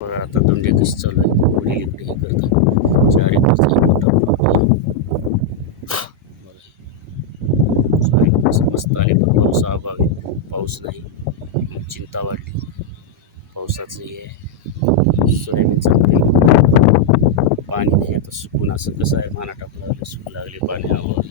बघा आता दोंडे कशी चालू आहे. वडील इकडे हे करतात. 4 एकरचा मोठा सोयाबीन मस्त आले, पण पावसा अभाव आहे. पाऊस नाही, मग चिंता वाढली. पावसाचं हे सोयाबीन चांगलं पाणी नाही. आता सुकून असं कसं आहे, माना टाकू लागले, सुकू लागले पाणी हवं.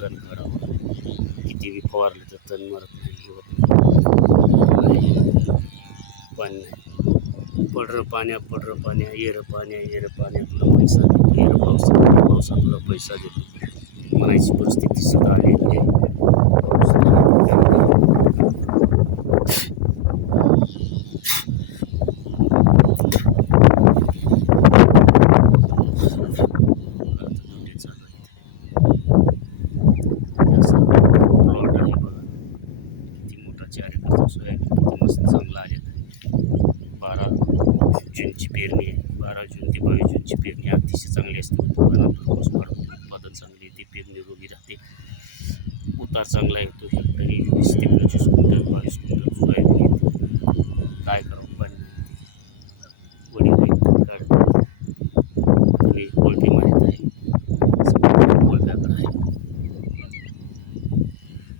तण काढावं, किती बी फवारलं तर तण मरत नाही, होत नाही. पाणी नाही, पडरं पाण्या येरं पाण्या तुला पैसा देतो, येरं पावसा तुला पैसा देतो म्हणायची परिस्थिती सुद्धा आलेली आहे. सोयाबीन मस्त चांगला आलेला आहे. 12 जूनची पेरणी आहे. 12 जून ते 22 जूनची पेरणी अतिशय चांगली असते. उत्पादन चांगली येते, पेरणी निरोगी राहते, उतार चांगला येतो. हेक्टरी 20 ते 25 क्विंटल 22 क्विंटल सोयाबीन येते. काय करावं, पाणी वडील काढ तुम्ही कोळपी माहीत आहे, कोळप्याकडे आहे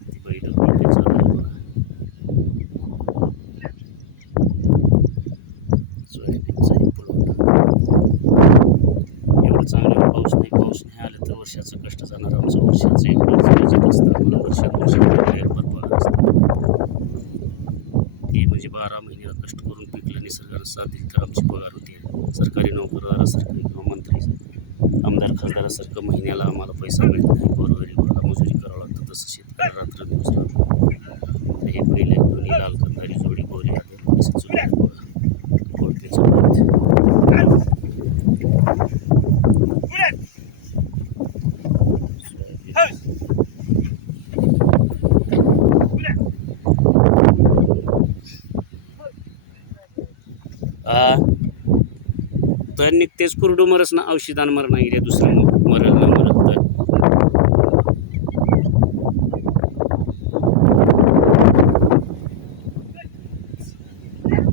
ती बैल कोळपी चालू आहे. बघा एवढं चांगलं पाऊस नाही आलं तर वर्षाचं कष्ट जाणार. आमचं वर्षाचं एक बजेट असतं. आम्हाला वर्ष पगार असतं. ते म्हणजे 12 महिने कष्ट करून पिकलं, निसर्गानं साथ दिली तर आमची पगार होती. सरकारी नोकरदारासारखं किंवा मंत्री आमदार खासदारासारखं महिन्याला आम्हाला पैसा मिळत नाही. गोरगरिबाला मजुरी करावं लागतं. तसं शेतकरी रात्रंदिवस राहतो. हे पहिले दोन्ही लाल कंदारी जोडी गोरी आले कसं चुकलं कोळपेचं तर निघतेच कुरडू मरस ना, औषधान मर नाही रे, दुसरं मरल ना मरल तर.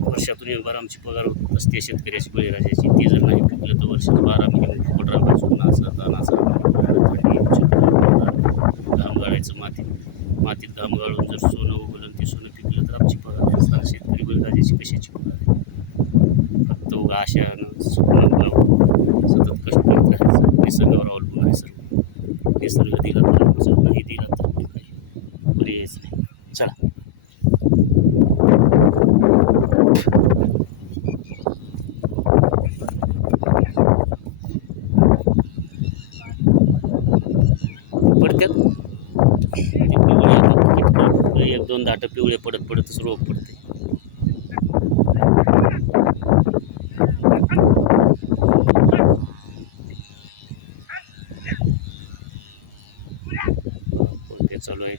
वर्षातून एक बार आमची पगार होत असते शेतकऱ्याची, बळीराजाची. ती जर नाही पिकलं तर वर्षात 12 महिने फुकट राबायचं, नाचा घाम गाळायचं मातीत घाम गाळून जर सोनं उगवलं ते सोनं पिकलं तर आमची पगार असताना शेतकरी बळीराजाची कशाची पगार आहे? फक्त उगा आशानं सतत कष्ट करत राहायचं. निसर्गावर अवलंबून आहे सर्व. निसर्ग दिला तर जर नाही दिला तर काही पर्यायच नाही. चला पडत्यात एक दोन दाटं पिवळे पडतच रोग पडते. चालू आहे,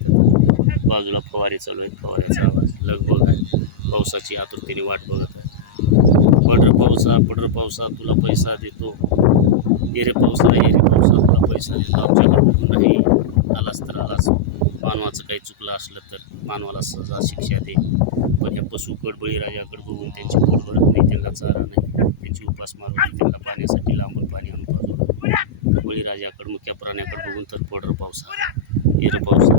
बाजूला फवारे चालू आहेत. फवाऱ्याचा आवाज लगबग आहे. पावसाची आतुरतेने वाट बघत आहे. पडर पावसा तुला पैसा देतो, येरे पावसा तुला पैसा देतो. आमच्याकडे बघून नाही आलास तर आलास. मानवाचं काही चुकलं असलं तर मानवाला सजा शिक्षा दे. पण ह्या पशुकड बळीराजाकडे बघून त्यांची पोट भरत नाही, त्यांना चारा नाही, त्यांची उपासमार होती. त्यांना पाण्यासाठी लांबून पाणी आणून पाजवलं. बळीराजाकडे मुख्या प्राण्याकडे बघून तर पडर पावसा येर पावसा